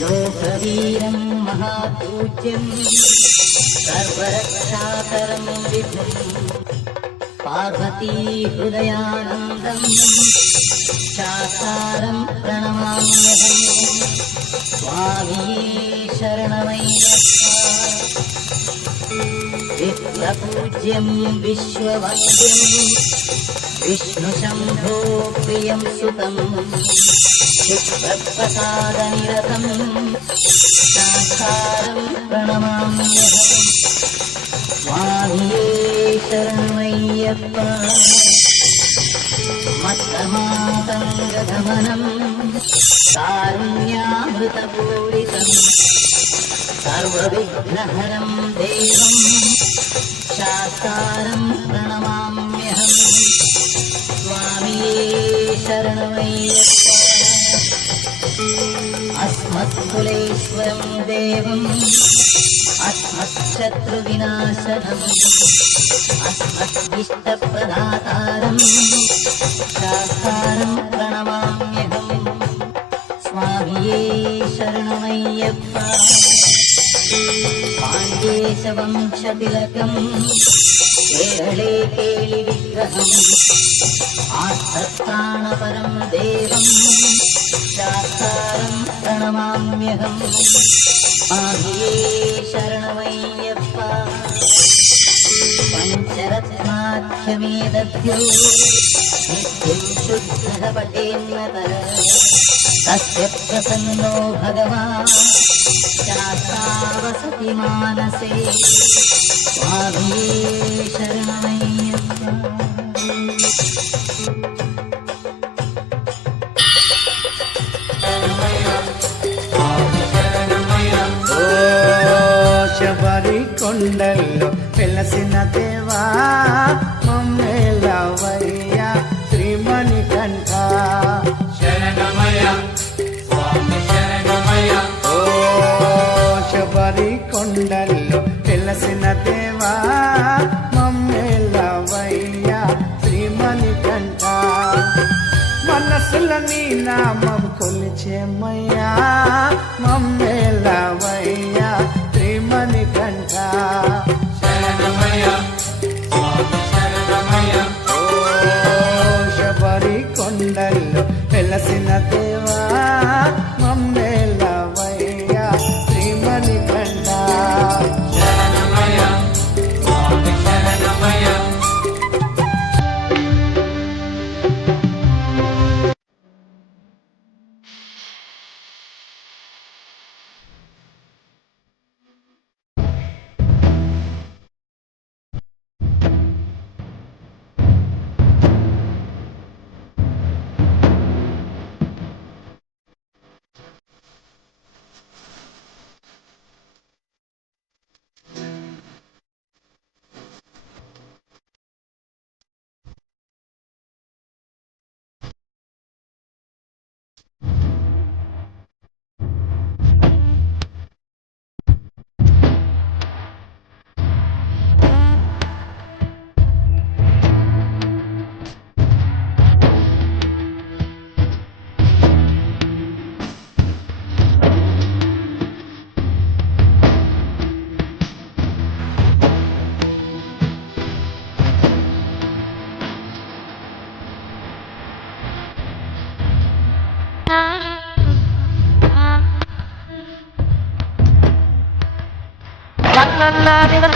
लोकवीरं महापूज्यं सर्वरक्षाकरं विभुं पार्वती हृदयानन्दं शास्तारं प्रणमाम्यहं स्वामी शरणमय्यप्पा विप्रपूज्यं विश्ववन्द्यं विष्णुशम्भो प्रियं सुतं चित्तप्रसादनिरतं शास्तारं प्रणमाम्यहं स्वामी शरणमय्यप्पा मत्तमातङ्गगमनं कारुण्यामृतपूरितं सर्वविघ्नहरं देवं शास्तारं प्रणमाम्यहं स्वामी शरणमय्यप्पा अस्मत्कुलेश्वरं देवम् अस्मत्शत्रुविनाशनम् अस्मद्दिष्टप्रदातारं शास्तारं प्रणमाम्यहं स्वामी शरणमय्यप्पा पाण्ड्येशवंशतिलकं केरळे केलिविग्रहम् आर्तत्राणपरं देवं शास्तारं प्रणमाम्यहं स्वामी शरणमय्यप्पा पञ्चरत्नाख्यमेदद्यो नित्यं शुद्धः पठेन्नतर तस्य प्रसन्नो भगवान् शास्ता वसति मानसे स्वामी शरणमय्यप्पा శబరి కొండల్లో వెలసిన దేవా మమ్మేలవయ్య శ్రీమణికంఠ శరణమయ స్వామి శరణమయ ఓ శబరి కొండల్లో వెలసిన దేవా మమ్మేలవయ్య శ్రీమణికంఠ మనసుల నీ నామం కొలిచేమయ్యా మమ్మేలవయ్య శ్రీమణికంఠ శరణమయ స్వామి శరణమయ ఓ శబరి కొండల్లో వెలసిన దేవా మమ్మేలవయ్య శ్రీమణికంఠ శరణమయ స్వామి శరణమయ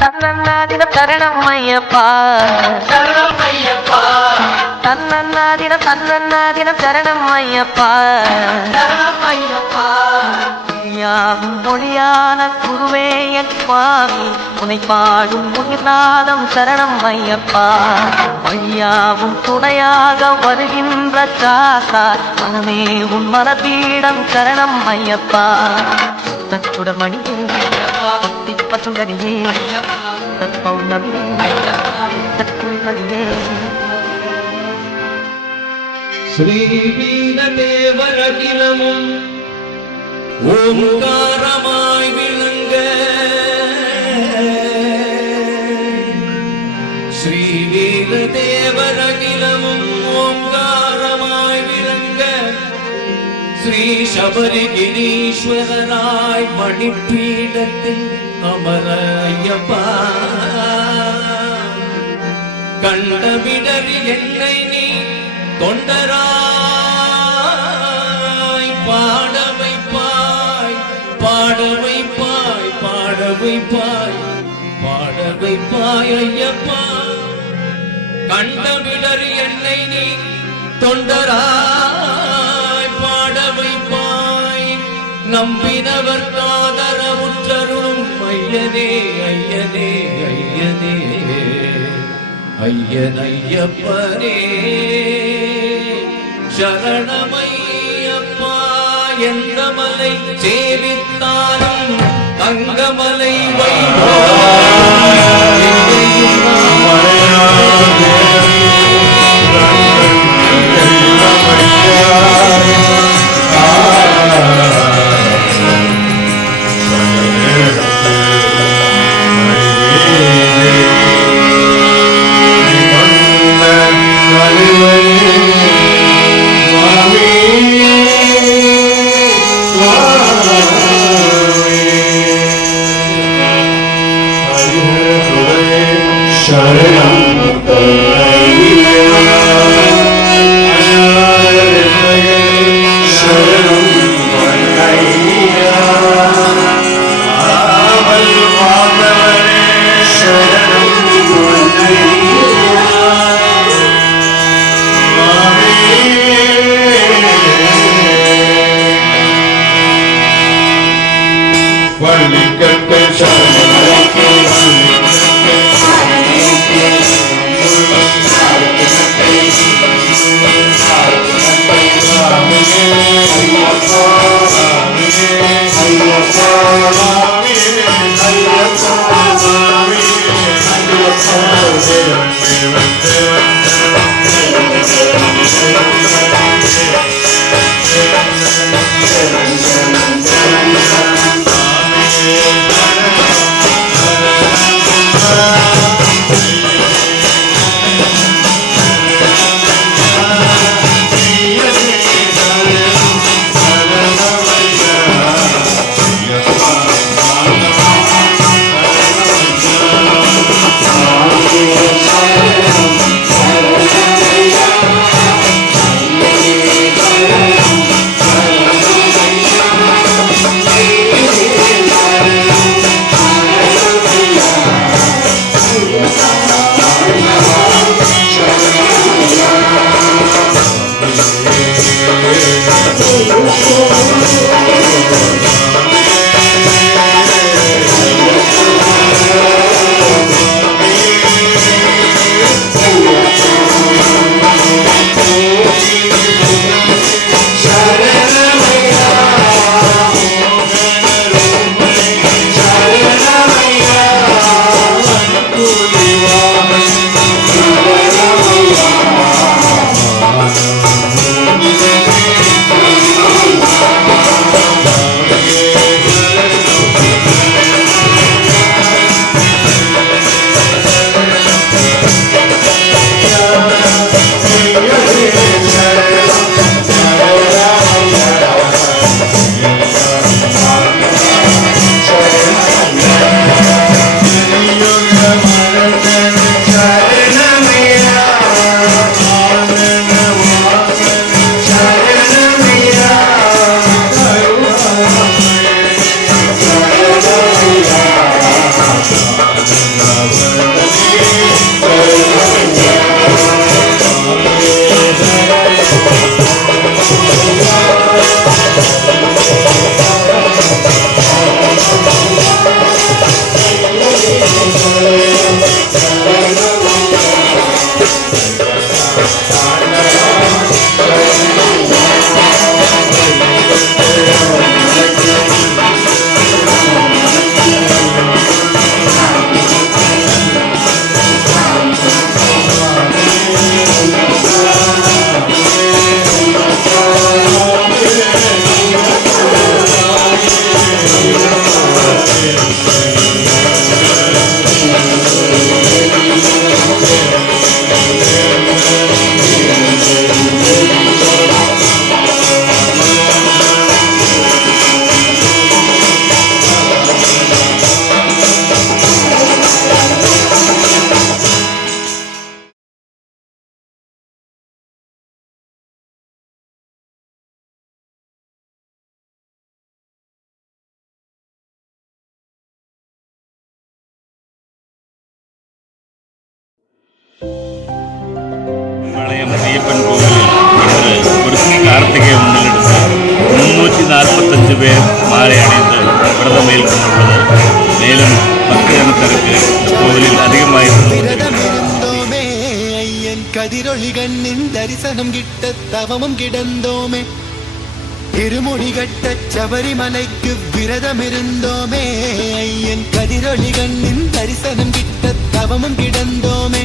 தன்னன்னாதினம் சரணமையப்பா శరణమయ్యప్ప தன்னன்னாதினம் சரணமையப்பா శరణమయ్యప్ప யாவும் மொழியான குருவே என் சுவாமி உனை பாடும் உயிர்நாதம் சரணம் ஐயப்பா வழியாவும் துணையாக வருகின்ற சாசா மனமே உன் மனப்பீடம் சரணம் ஐயப்பா தச்சுடமணியே பசுங்கரியே தற்பௌர்ணமியே தற்குள்ளரியே ஸ்ரீவீரதேவரகிலமும் ஓங்காரமாய் விளங்க ஸ்ரீவீரதேவரகிலமும் ஓங்காரமாய் விளங்க ஸ்ரீ சபரிகிரீஸ்வரராய் மணிப்பீடத்தில் அமர ஐயப்பா கண்டவிடறி என்னை நீ தொண்டராய் பாட வைப்பாய் பாட வைப்பாய் பாட வைப்பாய் பாட வைப்பாய் ஐயப்பா கண்டவிடறி என்னை நீ தொண்டராய் பாட வைப்பாய் நம்பினவர் காதரவுற்றருளும் ஐயனே ஐயனே ஐயனே ஐயன் ஐயப்பனே சரணமையப்பா எந்த மலை சேவித்தாலும் தங்கமலை பாளையம் ஐயப்பன் கோவிலில் இன்று ஒரு கார்த்திகை முன்னிலெடுத்து 345 பேர் மாலை அணிந்து விரதம் மேற்கொண்டுள்ளது. மேலும் பக்தஜனத்திற்கு இந்த கோவிலில் அதிகமாக விரதமிருந்தோமே ஐயன் கதிரொளி கண்ணின் தரிசனம் கிட்ட தவமும் கிடந்தோமே இருமுடி கட்ட சபரிமலைக்கு விரதமிருந்தோமே ஐயன் கதிரொளி கண்ணின் தரிசனம் கிட்ட தவமும் கிடந்தோமே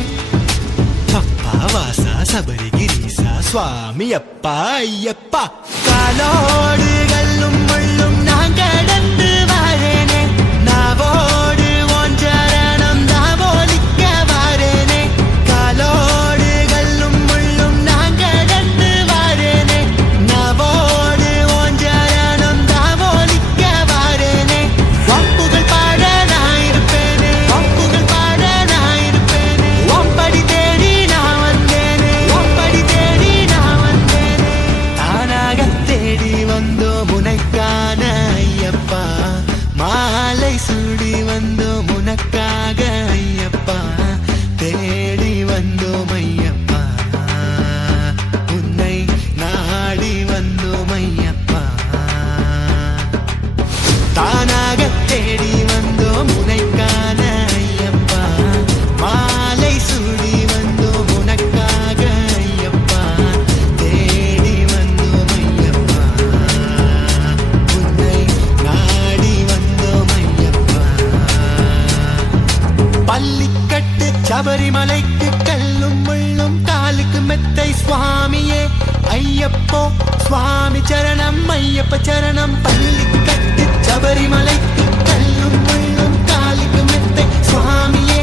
அப்பா வாசா சபரிகிரீசா சுவாமி அப்பா ஐயப்பா காலோடு கல்லும் முள்ளும் நான் கடந்து வரேனே நாவோடு ஒன்றரணம் நாவோலிக்க வரேனே காலோடு கல்லும் முள்ளும் நான் கடந்து வரேனே நாவோடு ஒன்றரணம் நாவோலிக்க வரேனே ஒப்புகள் பாட நான் இருப்பேனே ஒப்புகள் பாட நான் இருப்பேனே ஒம்படி தேடி நான் வந்தேனே ஒம்படி தேடி நான் வந்தேனே தானாக தேடி வந்தோம் உனக்கான ஐயப்பா மாலை சூடி வந்தோம் உனக்காக ஐயப்பா தேடி வந்தோம் ஐயப்பா உன்னை நாடி வந்தோம் ஐயப்பா தானாக தேடி வந்தோம் உனக்கான ஐயப்பா மாலை சூடி வந்தோம் உனக்காக ஐயப்பா தேடி வந்தோம் ஐயப்பா உன்னை நாடி வந்தோம் ஐயப்பா பள்ளிக்கட்டு சபரிமலைக்கு கல்லும் முள்ளும் காலுக்கு மெத்தை சுவாமியே ஐயப்போ சுவாமி சரணம் ஐயப்ப சரணம் பள்ளிக்கட்டு சபரிமலைக்கு கல்லும் முள்ளும் காலுக்கு மெத்தை சுவாமியே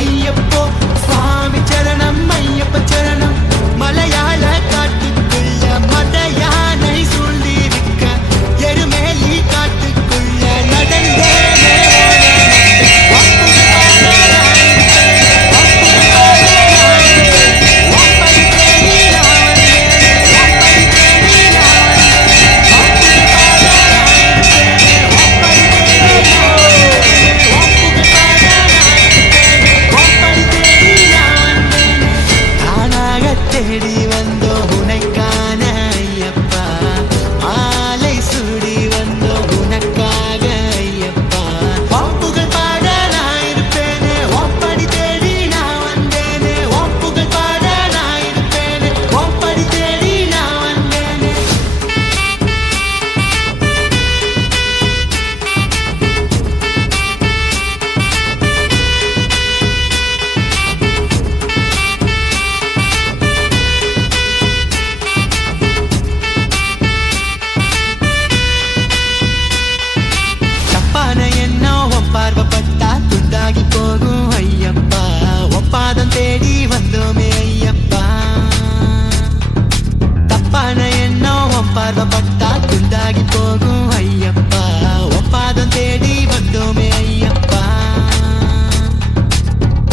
ஐயப்போ சுவாமி சரணம் ஐயப்ப சரணம் மலையாள காட்டுக்குள்ள மத யானை சூழ்ந்திருக்க எருமேலி காட்டுக்குள்ள நடந்தேனே தானாக தேடி வந்தோம் உனக்கான ஐயப்பா மாலை சூடி வந்தோம் உனக்காக ஐயப்பா ஒப்புகள் பாட நான் இருப்பேனே ஒப்படி தேடி நான் வந்தேனே ஒப்புகள் பாட நான் இருப்பேனே ஒப்படி தேடி நான் வந்தேனே தப்பான எண்ணம் பார்வைப்பட்டா துண்டாகி போகும் ஐயப்பா ஒப்பாதம் தேடி வந்தோமே ஐயப்பா தப்பான எண்ணம் பார்வைப்பட்டா துண்டாகி போகும் ஐயப்பா ஒப்பாதம் தேடி வந்தோமே ஐயப்பா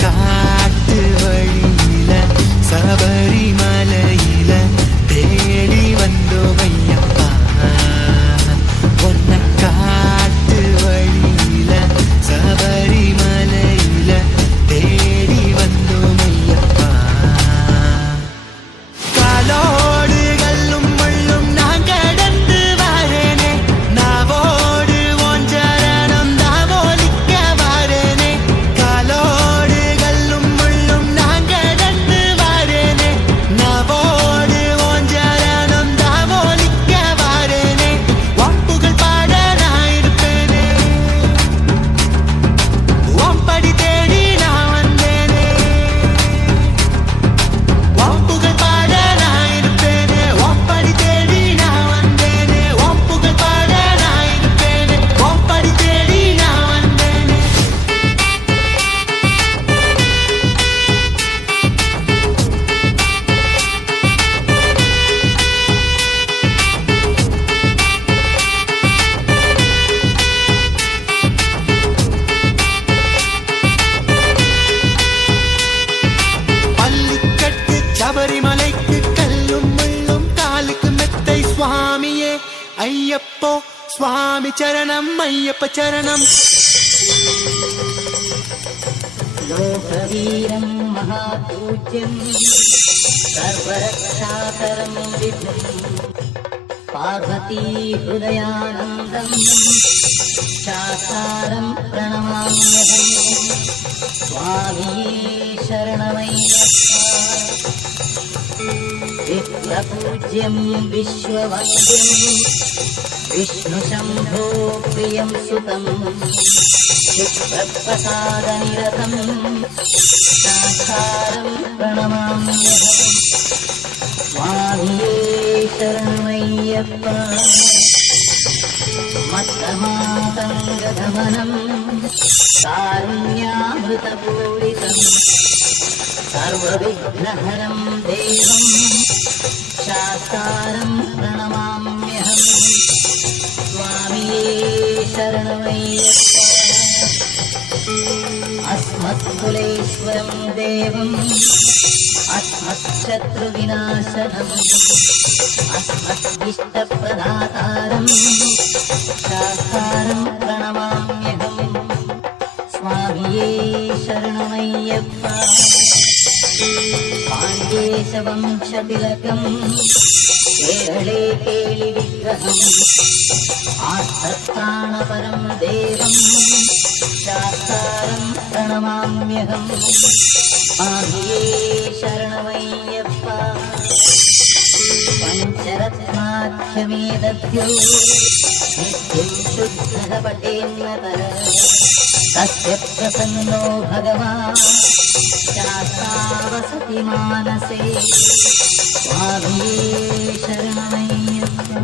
காட்டு வழியில சபரிமலையில தேடி வந்தோம் ஐயப்பா ஒன்ன காட்டு வழியில சபரிமலையில தேடி வந்தோம் ஐயப்பா காலோடு கல்லும் முள்ளும் நான் கடந்து வரேனே நாவோடு ஒன்றரணம் நாவோலிக்க வரேனே காலோடு கல்லும் முள்ளும் நான் கடந்து வரேனே நாவோடு ஒன்றரணம் நாவோலிக்க வரேனே ஒப்புகள் பாட நான் இருப்பேனே ஒம்படி தேடி நான் வந்தேனே ஒப்புகள் பாட நான் இருப்பேனே ஒம்படி தேடி நான் வந்தேனே ஒப்புகள் பாட நான் இருப்பேனே ஒம்படி தேடி நான் வந்தேனே பள்ளிக்கட்டு சபரிமலைக்கு கல்லும் முள்ளும் காலுக்கு மெத்தை சுவாமியே ஐயப்போ சுவாமி சரணம் ஐயப்ப சரணம் लोकवीरं महापूज्यं सर्वरक्षाकरं विभुं पार्वती हृदयानन्दं शास्तारं प्रणमाम्यहं स्वामी शरणमय्यप्पा विप्रपूज्यं विश्ववन्द्यं विष्णुशम्भो प्रियं सुतं चित्प्रसादनिरतं शास्तारं प्रणमाम्यहं स्वामी शरणमय्यप्पा मत्तमातङ्गधवनं कारुण्यामृतपूरितं सर्वविघ्नहरं देवं शास्तारं प्रणमाम्यहं स्वामी शरणमय्यप्पा अस्मत्कुलेश्वरं देवम् अस्मत्शत्रुविनाशनम् अस्मद्दिष्टप्रदातारं शास्तारं प्रणमाम्यहं स्वामिये शरणमय्यप्पा पाण्ड्येशवंशतिलकं केरळे केलिविग्रहम् आर्तत्राणपरं देवं शास्तारं प्रणमाम्यहं स्वामिये शरणमय्यप्पा पञ्चरत्नाख्यमेदभ्यो नित्यं शुद्धः पठेन्नतर तस्य प्रसन्नो भगवान् शास्ता वसति मानसे स्वामिये शरणमय्यप्पा